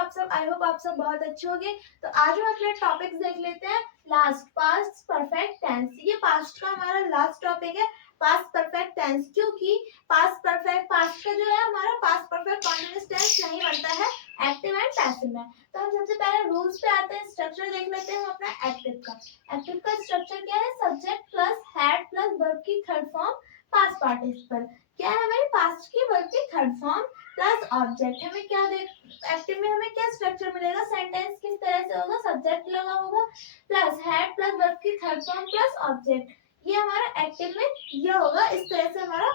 आप सब? I hope आप सब बहुत अच्छे होंगे। तो आज हम अपने टॉपिक्स देख लेते हैं। Last, past perfect tense. ये पास्ट का हमारा लास्ट टॉपिक है, पास्ट परफेक्ट टेंस। क्योंकि पास्ट का जो है हमारा पास्ट परफेक्ट कॉन्टिन्यूअस टेंस नहीं बनता है एक्टिव एंड पैसिव में। तो हम सबसे पहले रूल्स पे आते हैं, स्ट्रक्चर देख लेते हैं हम अपना एक्टिव का। एक्टिव का स्ट्रक्चर क्या है? Subject plus had plus verb की थर्ड फॉर्म पास्ट पार्टिसिपल। क्या है हमारी पास्ट की वर्ब की थर्ड फॉर्म प्लस ऑब्जेक्ट। हमें क्या एक्टिव में हमें क्या स्ट्रक्चर मिलेगा? सेंटेंस किस तरह से होगा? सब्जेक्ट लगा होगा प्लस हैड प्लस वर्ब की थर्ड फॉर्म प्लस ऑब्जेक्ट। ये हमारा एक्टिव में ये होगा, इस तरह से हमारा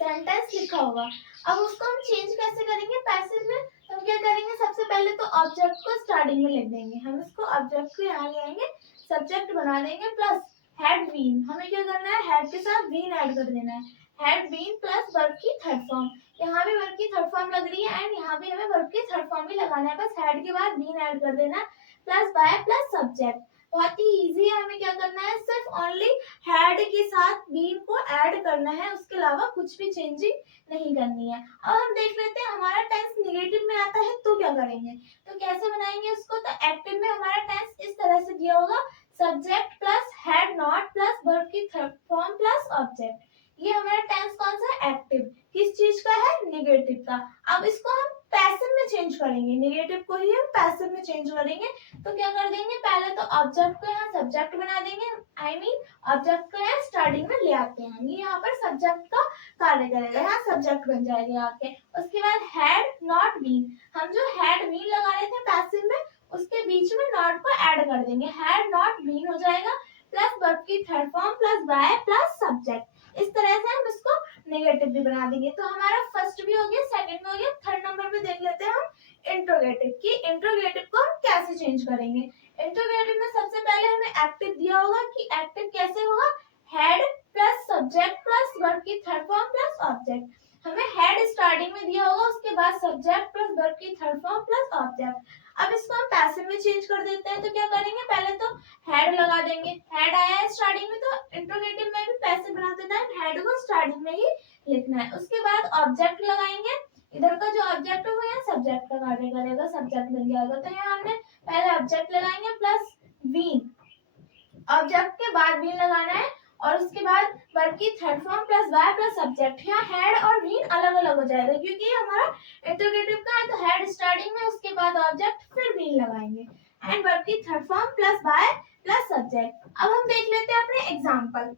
सेंटेंस लिखा होगा। अब उसको हम चेंज कैसे करेंगे पैसिव में? हम क्या करेंगे? सबसे पहले तो ऑब्जेक्ट को स्टार्टिंग में लिख देंगे। हम इसको ऑब्जेक्ट को यहाँ ले आएंगे, सब्जेक्ट बना देंगे प्लस हैड बीन। हमें क्या करना है? हैड के साथ बीन ऐड कर देना है। हैड बीन प्लस वर्ब की थर्ड फॉर्म। यहाँ भी वर्ब की थर्ड फॉर्म लग रही है एंड यहाँ भी हमें वर्ब की थर्ड फॉर्म ही लगाना है। बस हैड के बाद बीन ऐड कर देना है प्लस बाय प्लस सब्जेक्ट। बहुत ही इजी है। हमें क्या करना है? सिर्फ ओनली हैड के साथ बीन को ऐड करना है, उसके अलावा कुछ भी चेंजिंग नहीं करनी है। अब हम देख लेते हैं हमारा टेंस निगेटिव में आता है तो क्या करेंगे, तो कैसे बनाएंगे उसको। तो एक्टिव में हमारा टेंस इस तरह से दिया होगा, subject plus had not plus verb की थर्ड फॉर्म प्लस ऑब्जेक्ट। ये हमारा टेंस कौन सा है? एक्टिव। किस चीज का है? निगेटिव का। अब इसको हम पैसिव में चेंज करेंगे, निगेटिव को ही हम पैसिव में चेंज करेंगे। तो क्या कर देंगे? पहले तो ऑब्जेक्ट को यहाँ सब्जेक्ट बना देंगे, आई मीन ऑब्जेक्ट को यहाँ स्टार्टिंग में ले आते हैं। ये यहाँ पर सब्जेक्ट का कार्य करेगा, यहाँ सब्जेक्ट बन जाएगा यहाँ के। उसके बाद हैड नॉट बीन, हम जो हैड बीन लगा रहे थे पैसिव में, उसके बीच में नॉट को ऐड कर देंगे, हैड नॉट बीन हो जाएगा प्लस वर्ब की third form plus by plus subject. इस तरह से हम इसको नेगेटिव भी बना देंगे। तो हमारा फर्स्ट भी हो गया, सेकंड भी हो गया। थर्ड नंबर पे देख लेते हैं हम इंट्रोगेटिव की। इंट्रोगेटिव को हम कैसे चेंज करेंगे? इंट्रोगेटिव में सबसे पहले हमें एक्टिव दिया होगा कि एक्टिव कैसे होगा? Had plus subject plus verb की थर्ड फॉर्म प्लस ऑब्जेक्ट। हमें हैड स्टार्टिंग में दिया होगा, उसके बाद सब्जेक्ट प्लस वर्ब की थर्ड फॉर्म प्लस ऑब्जेक्ट। अब इसको हम पैसिव में चेंज कर देते हैं। तो क्या करेंगे? पहले तो हैड लगा देंगे, हैड आया है स्टार्टिंग में, तो इंट्रोगेटिव में भी पैसिव बनाते टाइम हैड को स्टार्टिंग में ही लिखना है। उसके बाद ऑब्जेक्ट लगाएंगे, इधर का जो ऑब्जेक्ट है वो यहाँ सब्जेक्ट का कार्य करेगा, सब्जेक्ट बन जाएगा। तो यहाँ हमने पहले ऑब्जेक्ट लगाएंगे प्लस बीन, ऑब्जेक्ट के बाद बीन लगाना है और उसके बाद वर्ब की third form plus by plus subject. यहाँ हेड और बीन अलग अलग हो जाएगा क्योंकि हमारा इंट्रोगेटिव का है। तो हेड स्टार्टिंग में, उसके बाद ऑब्जेक्ट, फिर बीन लगाएंगे एंड वर्ब की third form plus by plus subject. अब हम देख लेते हैं अपने एग्जाम्पल।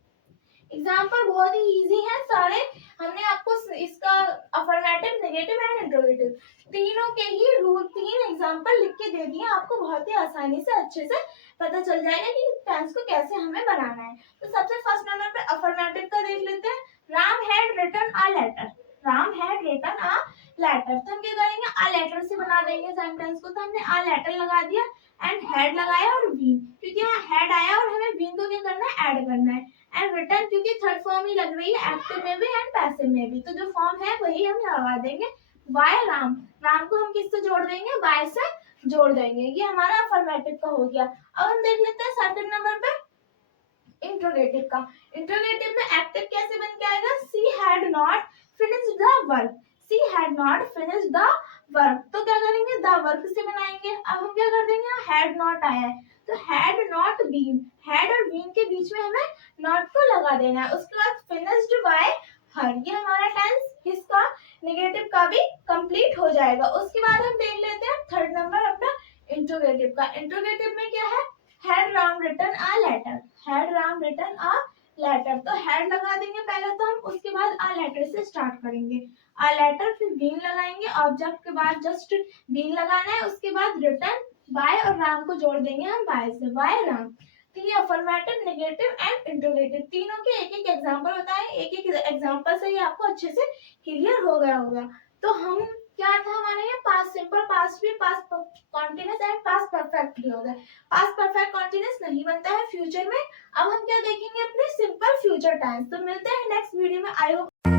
एग्जाम्पल बहुत ही इजी है सारे। हमने आपको इसका अफर्मेटिव, नेगेटिव एंड इंट्रोगेटिव तीनों के ही रूल, 3 एग्जाम्पल लिख के दे दिए आपको। बहुत ही आसानी से अच्छे से पता चल जाएगा कि टेंस को कैसे हमें बनाना है। तो सबसे फर्स्ट नंबर पे अफर्मेटिव का देख लेते हैं। Ram had written a letter, Ram had written a letter. तो हम क्या करेंगे? अ लेटर से बना देंगे सेंटेंस को। तो हमने अ लेटर लगा दिया एंड हैड लगाया और बीन, क्योंकि यहाँ हैड आया और हमें बीन को क्या करना है? ऐड करना है। एंड रिटर्न क्योंकि थर्ड फॉर्म ही लग रही है एक्टिव में भी एंड पैसिव में भी, तो जो फॉर्म है वही हम लगा देंगे। वाई राम, राम को हम किससे जोड़ देंगे? वाई से जोड़ देंगे। ये हमारा अफर्मेटिव का हो गया। अब हम देख लेते हैं सेकंड नंबर पे इंट्रोगेटिव का। इंट्रोगेटिव में एक्टिव कैसे बन के आएगा? She had not finished the work, she had not finished the work. तो क्या करेंगे? द वर्क से बनाएंगे। अब हम क्या कर देंगे? हैड नॉट आया है तो हैड नॉट बीन, हैड और बीन के बीच में हमें नॉट को लगा देना है। उसके बाद फिनिश्ड बाय हर। ये हमारा टेंस किसका? नेगेटिव का भी कंप्लीट हो जाएगा। उसके बाद हम देख लेते हैं थर्ड नंबर अपना इंट्रोगेटिव का। इंट्रोगेटिव में क्या है? Had Ram written a letter, had Ram written a letter. तो हैड लगा देंगे पहले तो हम, उसके बाद अ लेटर से स्टार्ट करेंगे। अ लेटर, फिर बीन लगाएंगे, ऑब्जेक्ट के बाद जस्ट बीन लगाना है। उसके बाद रिटन बाय और राम को जोड़ देंगे हम बाय से, बाय राम। तो ये अफर्मेटिव, नेगेटिव एंड इंट्रोगेटिव तीनों के एक एक एग्जांपल बताएं। एक एक एग्जांपल से ही आपको अच्छे से क्लियर हो गया होगा। तो हम क्या था हमारे यहाँ? पास्ट सिंपल, पास्ट भी, past continuous and past perfect भी हो गए। पास्ट परफेक्ट कॉन्टिन्यूअस नहीं बनता है फ्यूचर में। अब हम क्या देखेंगे? अपने सिंपल फ्यूचर टेंस। तो मिलते हैं नेक्स्ट वीडियो में। I hope